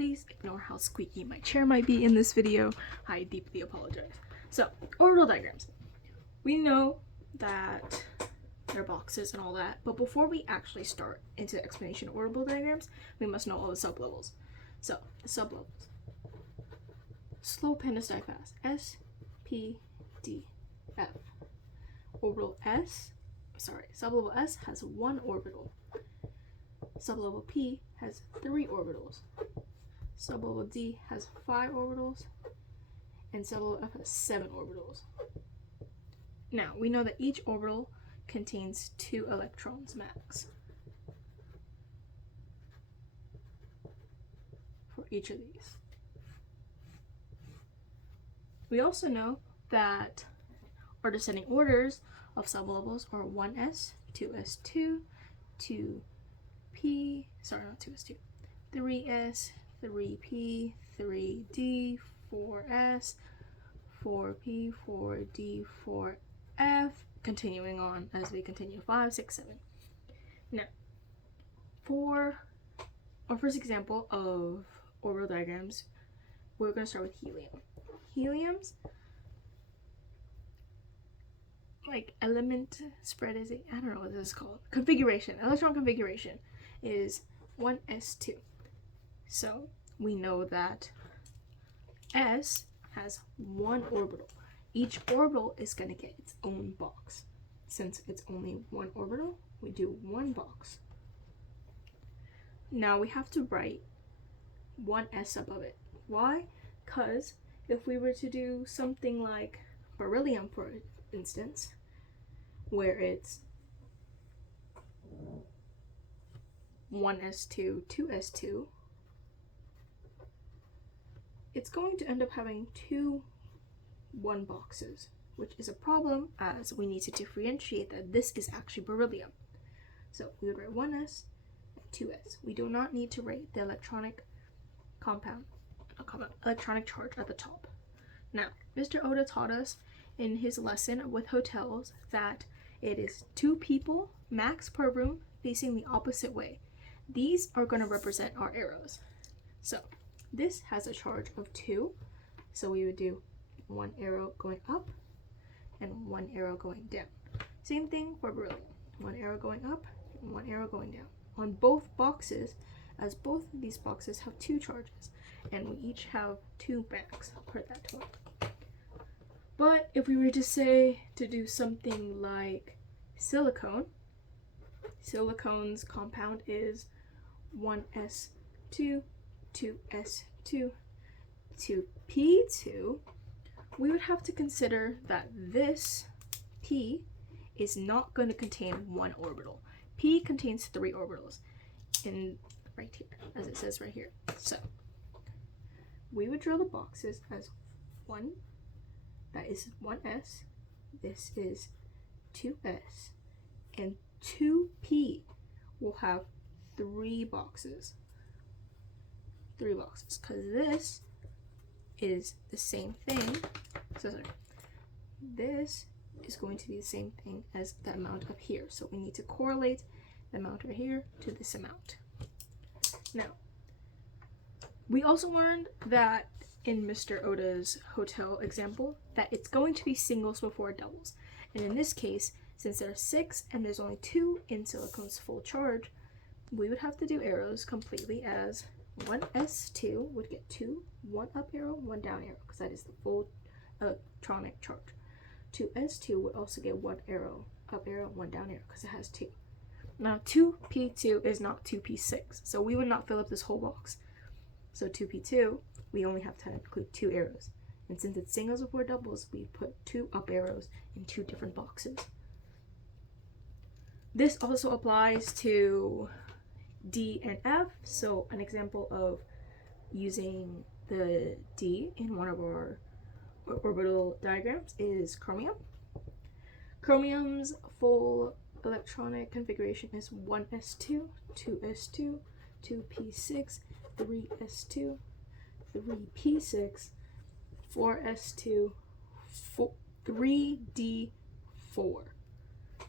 Please ignore how squeaky my chair might be in this video. I deeply apologize. So, orbital diagrams. We know that they're boxes and all that, but before we actually start into the explanation of orbital diagrams, we must know all the sublevels. So, the sublevels. Slow panda die fast. S, P, D, F. Sublevel S has 1 orbital. Sublevel P has 3 orbitals. Sublevel D has 5 orbitals. And sublevel F has 7 orbitals. Now, we know that each orbital contains 2 electrons max for each of these. We also know that our descending orders of sublevels are 1s, 2s2, 2p, 3s, 3p, 3d, 4s, 4p, 4d, 4f, continuing on as we continue 5, 6, 7. Now, for our first example of orbital diagrams, we're going to start with helium. Helium's element spread is I don't know what this is called. Configuration, electron configuration is 1s2. So we know that S has 1 orbital. Each orbital is going to get its own box. Since it's only 1 orbital, we do 1 box. Now we have to write 1s above it. Why? Because if we were to do something like beryllium, for instance, where it's 1s2, 2s2, it's going to end up having 2 1 boxes, which is a problem as we need to differentiate that this is actually beryllium. So we would write 1s and 2s. We do not need to write the electronic charge at the top. Now, Mr. Oda taught us in his lesson with hotels that it is 2 people max per room facing the opposite way. These are going to represent our arrows. So this has a charge of 2, so we would do 1 arrow going up and 1 arrow going down. Same thing for beryllium. 1 arrow going up and 1 arrow going down. On both boxes, as both of these boxes have 2 charges, and we each have 2 max per that one. But if we were to say to do something like silicone, silicone's compound is 1s2, 2s2, 2p2, we would have to consider that this p is not going to contain 1 orbital. P contains 3 orbitals, in right here, as it says right here. So we would draw the boxes as 1, that is 1s, this is 2s, and 2p will have 3 boxes. 3 boxes, because this is the same thing. This is going to be the same thing as the amount up here. So we need to correlate the amount over here to this amount. Now, we also learned that in Mr. Oda's hotel example that it's going to be singles before doubles. And in this case, since there are 6 and there's only 2 in silicone's full charge, we would have to do arrows completely as 1s2 would get 2, 1 up arrow, 1 down arrow, because that is the full electronic charge. 2s2 would also get 1 arrow up arrow, 1 down arrow, because it has 2. Now 2p2 is not 2p6, so we would not fill up this whole box. So 2p2, we only have to include 2 arrows. And since it's singles before doubles, we put 2 up arrows in 2 different boxes. This also applies to D and F. So an example of using the D in one of our orbital diagrams is chromium. Chromium's full electronic configuration is 1s2, 2s2, 2p6, 3s2, 3p6, 4s2, 3d4.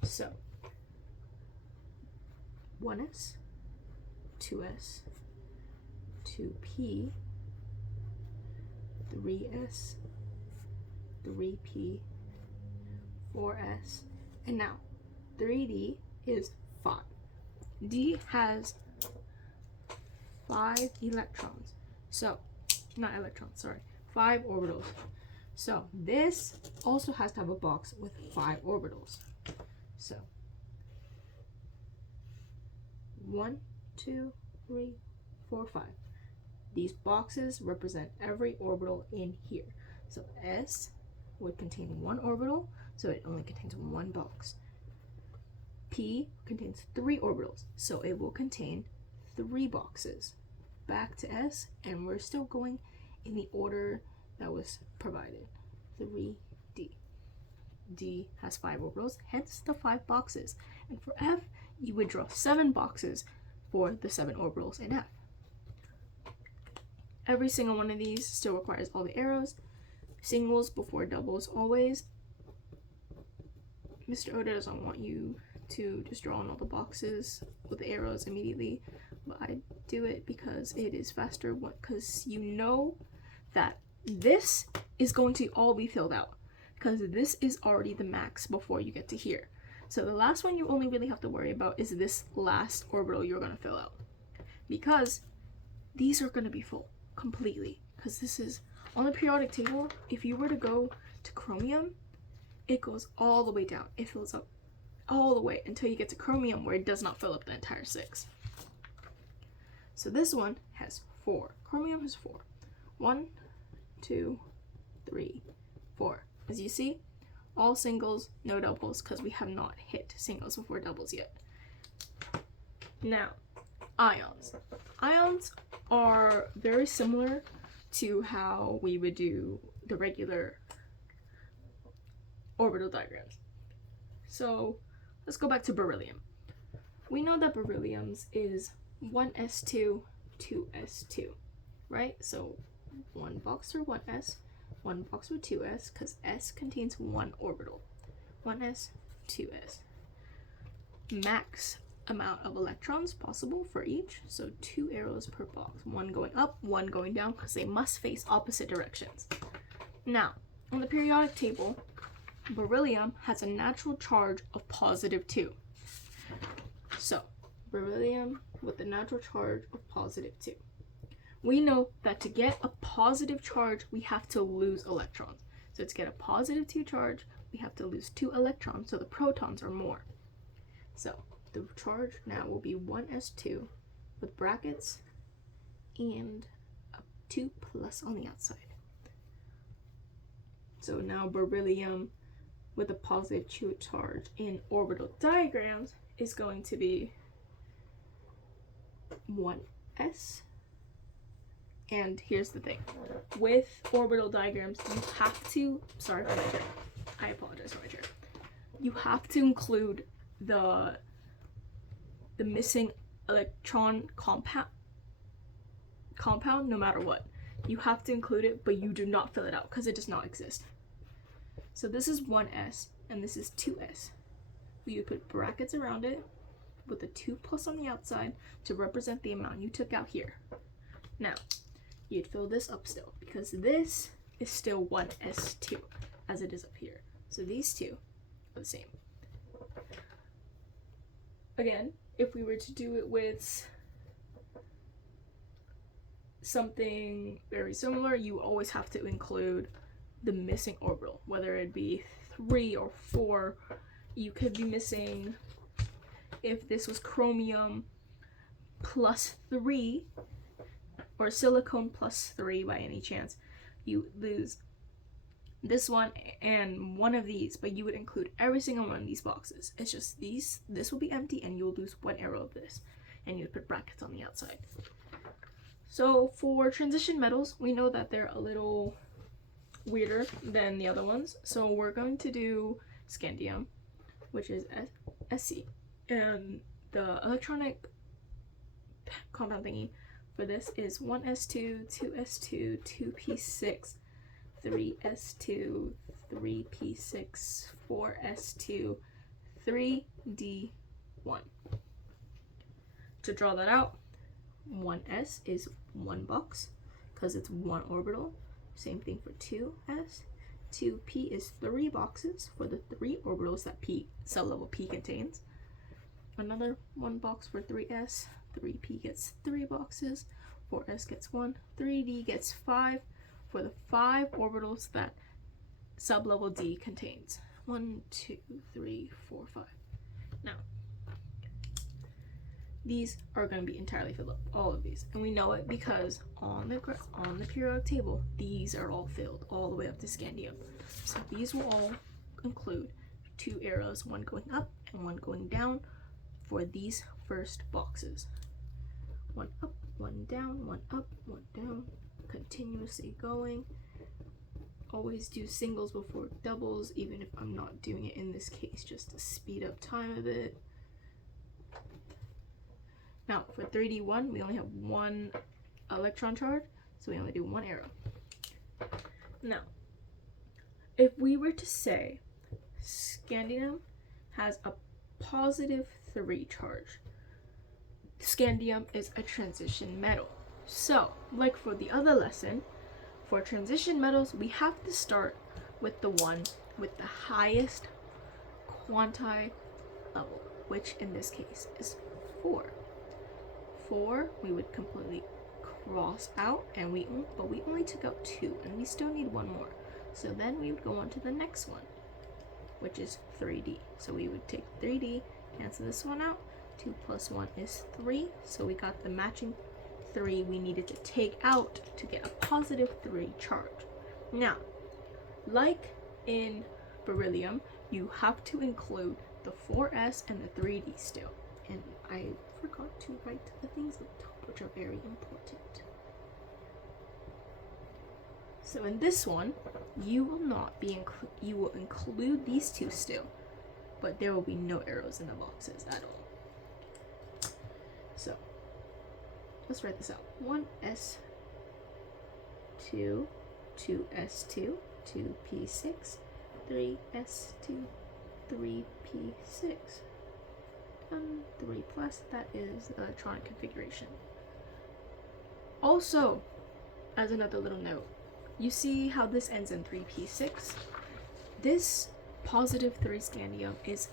So 1s, 2s, 2p, 3s, 3p, 4s, and now 3d is 5. D has 5 electrons. So, not electrons, sorry, 5 orbitals. So this also has to have a box with 5 orbitals. So 1, 2, 3, 4, 5. These boxes represent every orbital in here. So S would contain 1 orbital, so it only contains 1 box. P contains 3 orbitals, so it will contain 3 boxes. Back to S, and we're still going in the order that was provided. 3D. D has 5 orbitals, hence the 5 boxes. And for F, you would draw 7 boxes for the 7 orbitals in F. Every single one of these still requires all the arrows. Singles before doubles always. Mr. Oda doesn't want you to just draw on all the boxes with the arrows immediately, but I do it because it is faster, because you know that this is going to all be filled out, because this is already the max before you get to here. So the last one you only really have to worry about is this last orbital you're going to fill out, because these are going to be full completely, because this is on the periodic table. If you were to go to chromium, it goes all the way down. It fills up all the way until you get to chromium, where it does not fill up the entire 6. So this one has 4. Chromium has 4. 1, 2, 3, 4. As you see, all singles, no doubles, because we have not hit singles before doubles yet. Now, ions. Ions are very similar to how we would do the regular orbital diagrams. So let's go back to beryllium. We know that beryllium's is 1s2, 2s2, right? So 1 box for 1s, 1 box for 2s, because s contains 1 orbital. 1s, 2s. Max amount of electrons possible for each, so 2 arrows per box. 1 going up, 1 going down, because they must face opposite directions. Now, on the periodic table, beryllium has a natural charge of +2. So, beryllium with a natural charge of +2. We know that to get a positive charge, we have to lose electrons. So to get a +2 charge, we have to lose 2 electrons, so the protons are more. So the charge now will be 1s2 with brackets and a 2 plus on the outside. So now beryllium with a +2 charge in orbital diagrams is going to be 1s. And here's the thing. With orbital diagrams, you have to, sorry for my chair. I apologize for my chair. You have to include the missing electron compound no matter what. You have to include it, but you do not fill it out because it does not exist. So this is 1s and this is 2s. You put brackets around it with a 2 plus on the outside to represent the amount you took out here. Now, you'd fill this up still, because this is still 1s2 as it is up here. So these two are the same. Again, if we were to do it with something very similar, you always have to include the missing orbital, whether it be 3 or 4. You could be missing, if this was chromium +3 or silicone +3 by any chance, you lose this one and one of these, but you would include every single one of these boxes. It's just this will be empty and you'll lose 1 arrow of this, and you put brackets on the outside. So for transition metals, we know that they're a little weirder than the other ones. So we're going to do scandium, which is Sc, and the electronic compound thingy for this is 1s2, 2s2, 2p6, 3s2, 3p6, 4s2, 3d1. To draw that out, 1s is 1 box because it's 1 orbital. Same thing for 2s. 2p is 3 boxes for the 3 orbitals that p sublevel p contains. Another 1 box for 3s. 3p gets 3 boxes. 4s gets 1. 3d gets 5 for the 5 orbitals that sublevel d contains. 1, 2, 3, 4, 5. Now, these are going to be entirely filled up, all of these, and we know it because on the periodic table, these are all filled all the way up to scandium. So these will all include 2 arrows, one going up and one going down for these first boxes. 1 up, 1 down, 1 up, 1 down, continuously going. Always do singles before doubles, even if I'm not doing it in this case, just to speed up time a bit. Now, for 3D1, we only have 1 electron charge, so we only do 1 arrow. Now, if we were to say scandium has a positive 3 charge, scandium is a transition metal. So, like for the other lesson, for transition metals, we have to start with the one with the highest quantile level, which in this case is 4. 4 we would completely cross out, and we only took out 2, and we still need 1 more. So then we would go on to the next one, which is 3D. So we would take 3D, cancel this one out. 2 plus 1 is 3, so we got the matching 3 we needed to take out to get a positive 3 charge. Now, like in beryllium, you have to include the 4s and the 3d still. And I forgot to write the things at the top, which are very important. So in this one, you will not be you will include these 2 still, but there will be no arrows in the boxes at all. So let's write this out. 1s2, 2s2, 2p6, 3s2, 3p6. 3 plus, that is the electronic configuration. Also, as another little note, you see how this ends in 3p6? This positive 3 scandium is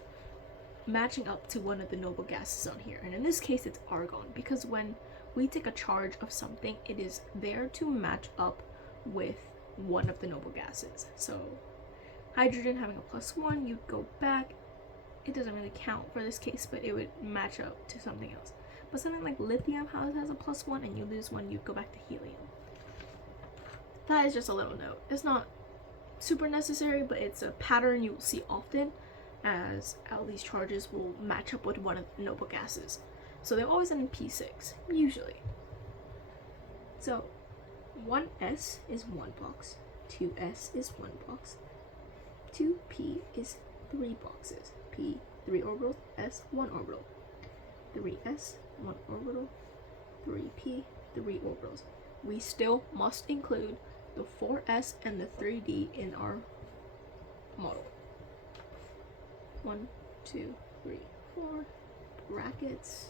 matching up to one of the noble gases on here, and in this case it's argon, because when we take a charge of something, it is there to match up with one of the noble gases. So hydrogen having a +1, you'd go back. It doesn't really count for this case, but it would match up to something else. But something like lithium has a +1, and you lose 1, you'd go back to helium. That is just a little note. It's not super necessary, but it's a pattern you will see often, as all these charges will match up with one of the noble gases. So they're always in P6, usually. So 1s is 1 box, 2s is 1 box, 2p is 3 boxes, p 3 orbitals, s 1 orbital, 3s 1 orbital, 3p 3 orbitals. We still must include the 4s and the 3d in our model. 1, 2, 3, 4 brackets.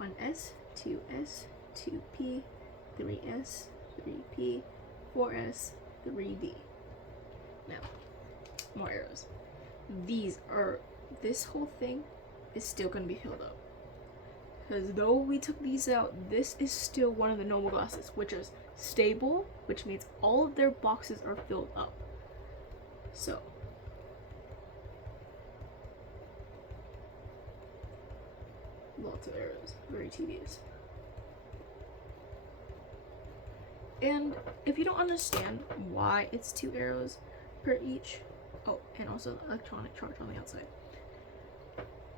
1s, 2s, 2p, 3s, 3p, 4s, 3d. Now, more arrows. This whole thing is still going to be filled up. Because though we took these out, this is still one of the noble gases, which is stable, which means all of their boxes are filled up. So, lots of arrows, very tedious. And if you don't understand why it's 2 arrows per each, oh, and also electronic charge on the outside.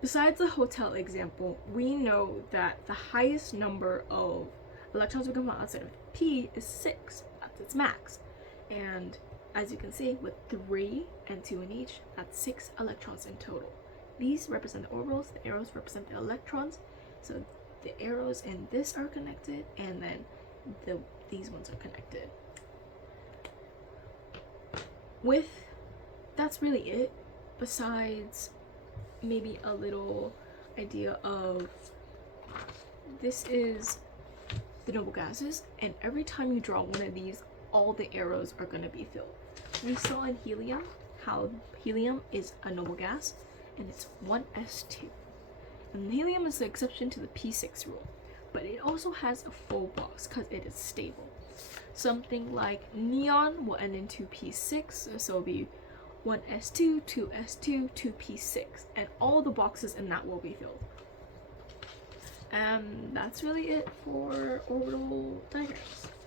Besides the hotel example, we know that the highest number of electrons we can put outside of P is 6. That's its max. And as you can see, with 3 and 2 in each, that's 6 electrons in total. These represent the orbitals, the arrows represent the electrons. So the arrows in this are connected, and then these ones are connected. That's really it, besides maybe a little idea of this is the noble gases, and every time you draw one of these, all the arrows are going to be filled. We saw in helium how helium is a noble gas, and it's 1s2. And helium is the exception to the P6 rule, but it also has a full box because it is stable. Something like neon will end into P6, so it'll be 1s2, 2s2, 2p6, and all the boxes in that will be filled. And that's really it for orbital diagrams.